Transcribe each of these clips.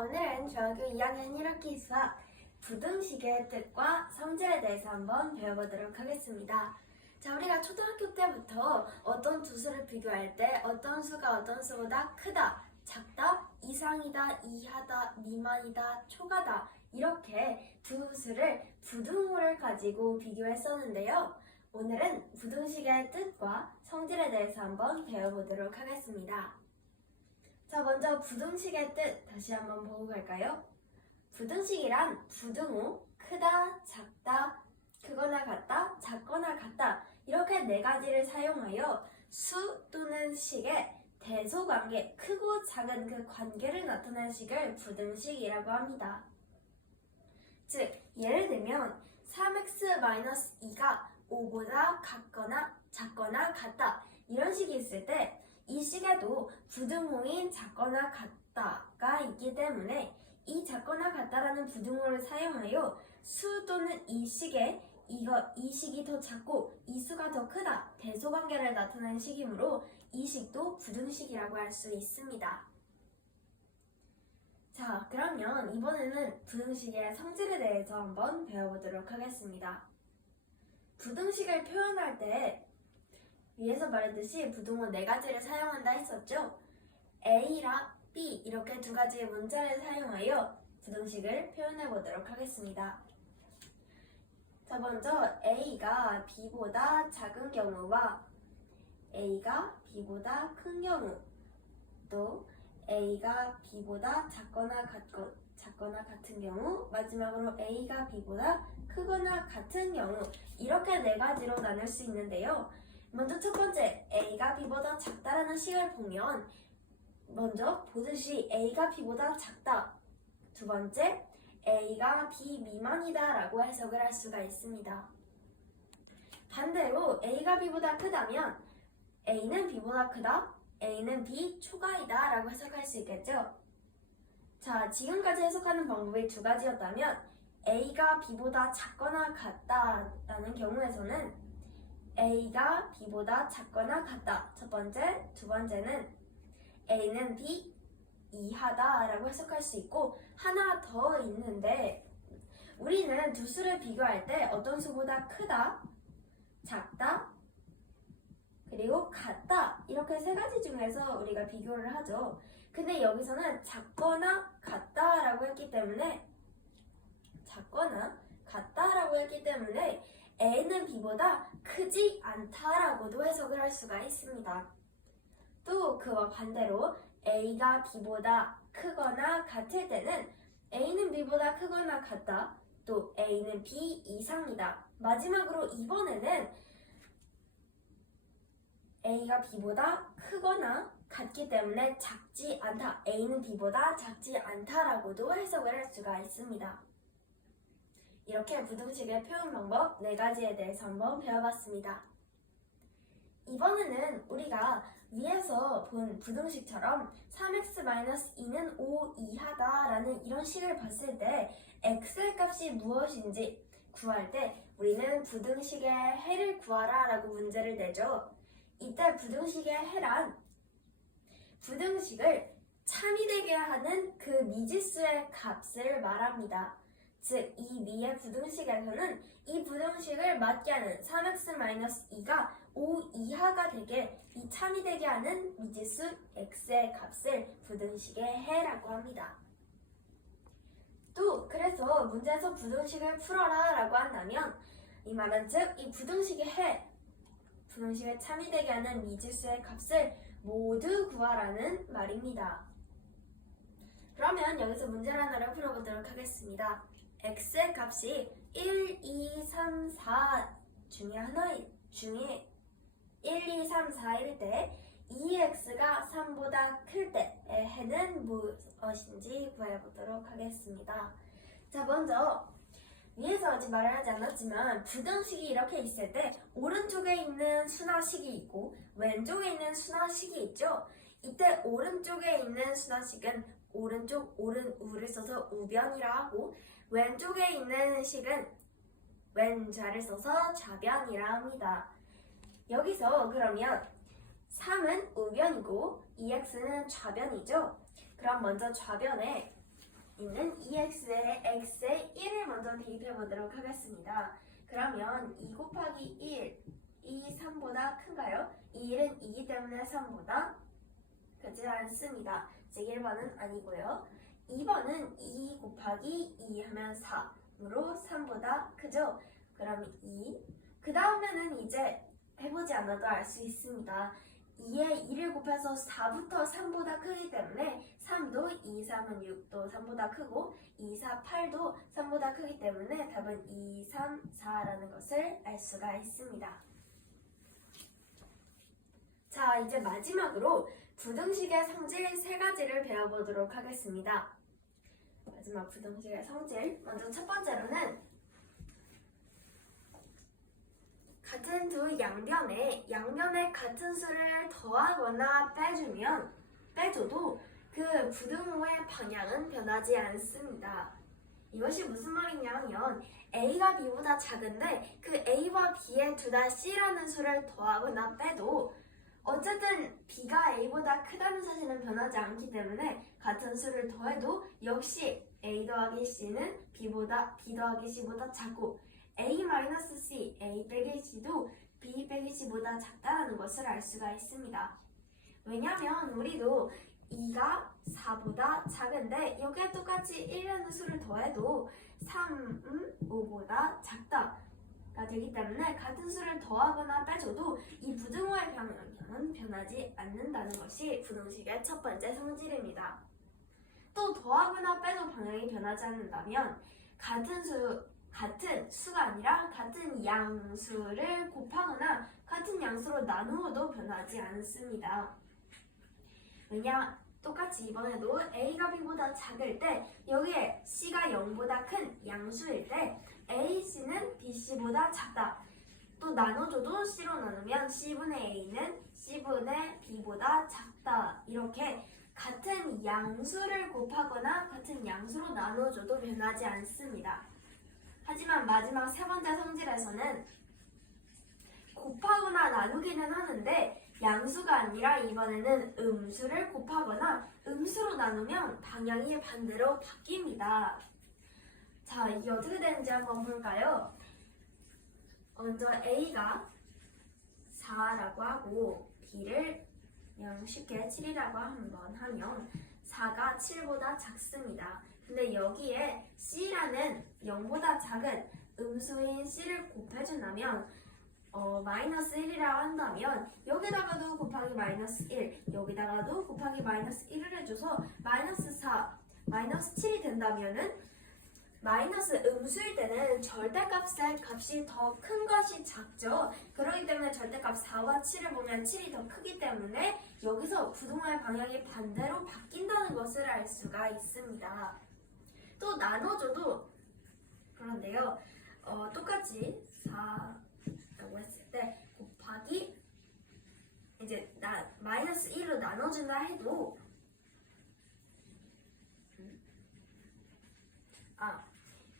오늘은 중학교 2학년 1학기 수학 부등식의 뜻과 성질에 대해서 한번 배워보도록 하겠습니다. 자, 우리가 초등학교 때부터 어떤 두 수를 비교할 때 어떤 수가 어떤 수보다 크다, 작다, 이상이다, 이하다, 미만이다, 초과다 이렇게 두 수를 부등호를 가지고 비교했었는데요. 오늘은 부등식의 뜻과 성질에 대해서 한번 배워보도록 하겠습니다. 자, 먼저 부등식의 뜻 다시 한번 보고 갈까요? 부등식이란 부등호, 크다, 작다, 크거나 같다, 작거나 같다 이렇게 네 가지를 사용하여 수 또는 식의 대소관계, 크고 작은 그 관계를 나타내는 식을 부등식이라고 합니다. 즉, 예를 들면 3x-2가 5보다 같거나 작거나 같다 이런 식이 있을 때 이 식에도 부등호인 작거나 같다가 있기 때문에 이 작거나 같다라는 부등호를 사용하여 수 또는 이 식에 이 식이 더 작고 이 수가 더 크다 대소관계를 나타내는 식이므로 이 식도 부등식이라고 할 수 있습니다. 자, 그러면 이번에는 부등식의 성질에 대해서 한번 배워보도록 하겠습니다. 부등식을 표현할 때 위에서 말했듯이 부등호 네 가지를 사용한다 했었죠? A랑 B 이렇게 두 가지의 문자를 사용하여 부등식을 표현해 보도록 하겠습니다. 자, 먼저 A가 B보다 작은 경우와 A가 B보다 큰 경우, 또 A가 B보다 작거나 같은 경우, 마지막으로 A가 B보다 크거나 같은 경우 이렇게 네 가지로 나눌 수 있는데요. 먼저 첫 번째 A가 B보다 작다라는 식을 보면 먼저 보듯이 A가 B보다 작다. 두 번째 A가 B 미만이다 라고 해석을 할 수가 있습니다. 반대로 A가 B보다 크다면 A는 B보다 크다, A는 B 초과이다 라고 해석할 수 있겠죠. 자, 지금까지 해석하는 방법이 두 가지였다면 A가 B보다 작거나 같다라는 경우에서는 A가 B보다 작거나 같다. 첫 번째, 두 번째는 A는 B 이하다 라고 해석할 수 있고 하나 더 있는데 우리는 두 수를 비교할 때 어떤 수보다 크다, 작다, 그리고 같다 이렇게 세 가지 중에서 우리가 비교를 하죠. 근데 여기서는 작거나 같다라고 했기 때문에 A는 B보다 크지 않다라고도 해석을 할 수가 있습니다. 또 그와 반대로 A가 B보다 크거나 같을 때는 A는 B보다 크거나 같다, 또 A는 B 이상이다. 마지막으로 이번에는 A가 B보다 크거나 같기 때문에 작지 않다, A는 B보다 작지 않다라고도 해석을 할 수가 있습니다. 이렇게 부등식의 표현 방법 4가지에 대해서 한번 배워봤습니다. 이번에는 우리가 위에서 본 부등식처럼 3x-2는 5 이하다 라는 이런 식을 봤을 때 x의 값이 무엇인지 구할 때 우리는 부등식의 해를 구하라 라고 문제를 내죠. 이때 부등식의 해란 부등식을 참이 되게 하는 그 미지수의 값을 말합니다. 즉, 이 위의 부등식에서는 이 부등식을 맞게 하는 3x-2가 5 이하가 되게 이 참이 되게 하는 미지수 x의 값을 부등식의 해라고 합니다. 또 그래서 문제에서 부등식을 풀어라 라고 한다면 이 말은 즉 이 부등식의 해, 부등식을 참이 되게 하는 미지수의 값을 모두 구하라는 말입니다. 그러면 여기서 문제를 하나를 풀어보도록 하겠습니다. x의 값이 1, 2, 3, 4 중에 1, 2, 3, 4일 때 2x가 3보다 클 때의 해는 무엇인지 구해보도록 하겠습니다. 자, 먼저 위에서 아직 말을 하지 않았지만 부등식이 이렇게 있을 때 오른쪽에 있는 수나 식이 있고 왼쪽에 있는 수나 식이 있죠. 이때 오른쪽에 있는 수나 식은 오른쪽 오른우를 써서 우변이라 하고 왼쪽에 있는 식은 왼좌를 써서 좌변이라 합니다. 여기서 그러면 3은 우변이고 2x는 좌변이죠. 그럼 먼저 좌변에 있는 2x에 x에 1을 먼저 대입해 보도록 하겠습니다. 그러면 2 곱하기 1, 이 3보다 큰가요? 이 1은 2이기 때문에 3보다 크지 않습니다. 즉 1번은 아니고요. 2번은 2 곱하기 2 하면 4으로 3보다 크죠? 그럼 2. 그 다음에는 이제 해보지 않아도 알 수 있습니다. 2에 2를 곱해서 4부터 3보다 크기 때문에 3도 2, 3은 6도 3보다 크고 2, 4, 8도 3보다 크기 때문에 답은 2, 3, 4라는 것을 알 수가 있습니다. 자, 이제 마지막으로 부등식의 성질 3가지를 배워보도록 하겠습니다. 마지막 부등식의 성질. 먼저 첫 번째로는 같은 두 양변에 같은 수를 더하거나 빼줘도 그 부등호의 방향은 변하지 않습니다. 이것이 무슨 말이냐면 A가 B보다 작은데 그 A와 B의 둘 다 C라는 수를 더하거나 빼도 어쨌든 B가 A보다 크다는 사실은 변하지 않기 때문에 같은 수를 더해도 역시 A 더하기 C는 B 더하기 C보다 작고 A-C, A 빼기 C도 B 빼기 C보다 작다는 것을 알 수가 있습니다. 왜냐하면 우리도 2가 4보다 작은데 여기에 똑같이 1라는 수를 더해도 3은 5보다 작다가 되기 때문에 같은 수를 더하거나 빼줘도 이 부등호의 방향은 변하지 않는다는 것이 부등식의 첫 번째 성질입니다. 또 더하거나 빼도 방향이 변하지 않는다면 같은 수가 아니라 같은 양수를 곱하거나 같은 양수로 나누어도 변하지 않습니다. 왜냐? 똑같이 이번에도 A가 B보다 작을 때 여기에 C가 0보다 큰 양수일 때 A, C는 B, C보다 작다. 또 나눠줘도 C로 나누면 C분의 A는 C분의 B보다 작다. 이렇게 같은 양수를 곱하거나 같은 양수로 나눠줘도 변하지 않습니다. 하지만 마지막 세 번째 성질에서는 곱하거나 나누기는 하는데 양수가 아니라 이번에는 음수를 곱하거나 음수로 나누면 방향이 반대로 바뀝니다. 자, 이게 어떻게 되는지 한번 볼까요? 먼저 A가 4라고 하고 B를 그냥 쉽게 7이라고 한번 하면 4가 7보다 작습니다. 근데 여기에 C라는 0보다 작은 음수인 C를 곱해준다면 마이너스 1이라고 한다면 여기다가도 곱하기 마이너스 1 여기다가도 곱하기 마이너스 1을 해줘서 마이너스 4, 마이너스 7이 된다면은 마이너스 음수일 때는 절대값의 값이 더 큰 것이 작죠. 그렇기 때문에 절대값 4와 7을 보면 7이 더 크기 때문에 여기서 부등호의 방향이 반대로 바뀐다는 것을 알 수가 있습니다. 또 나눠줘도 그런데요. 똑같이 4라고 했을 때 곱하기 이제 마이너스 1로 나눠준다 해도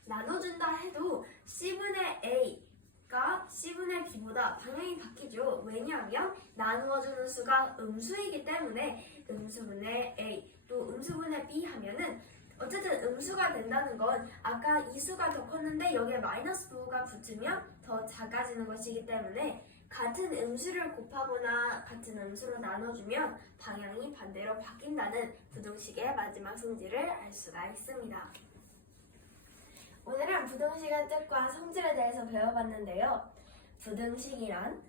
나눠준다 해도 C분의 A가 C분의 B보다 방향이 바뀌죠. 왜냐하면 나누어주는 수가 음수이기 때문에 음수분의 A 또 음수분의 B 하면은 어쨌든 음수가 된다는 건 아까 이 수가 더 컸는데 여기에 마이너스 부호가 붙으면 더 작아지는 것이기 때문에 같은 음수를 곱하거나 같은 음수로 나눠주면 방향이 반대로 바뀐다는 부등식의 마지막 성질을 알 수가 있습니다. 오늘은 부등식의 뜻과 성질에 대해서 배워봤는데요. 부등식이란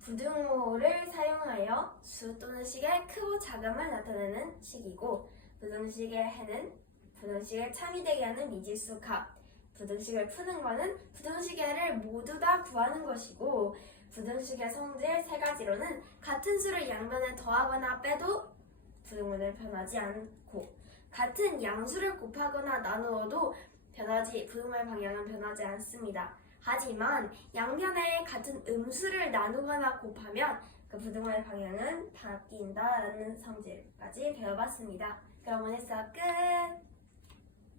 부등호를 사용하여 수 또는 식의 크고 작음을 나타내는 식이고 부등식의 해는 부등식의 참이 되게 하는 미지수 값, 부등식을 푸는 것은 부등식의 해를 모두 다 구하는 것이고 부등식의 성질 세 가지로는 같은 수를 양변에 더하거나 빼도 부등호는 변하지 않고 같은 양수를 곱하거나 나누어도 부등호의 방향은 변하지 않습니다. 하지만 양변에 같은 음수를 나누거나 곱하면 그 부등호의 방향은 바뀐다라는 성질까지 배워봤습니다. 그럼 오늘 수업 끝!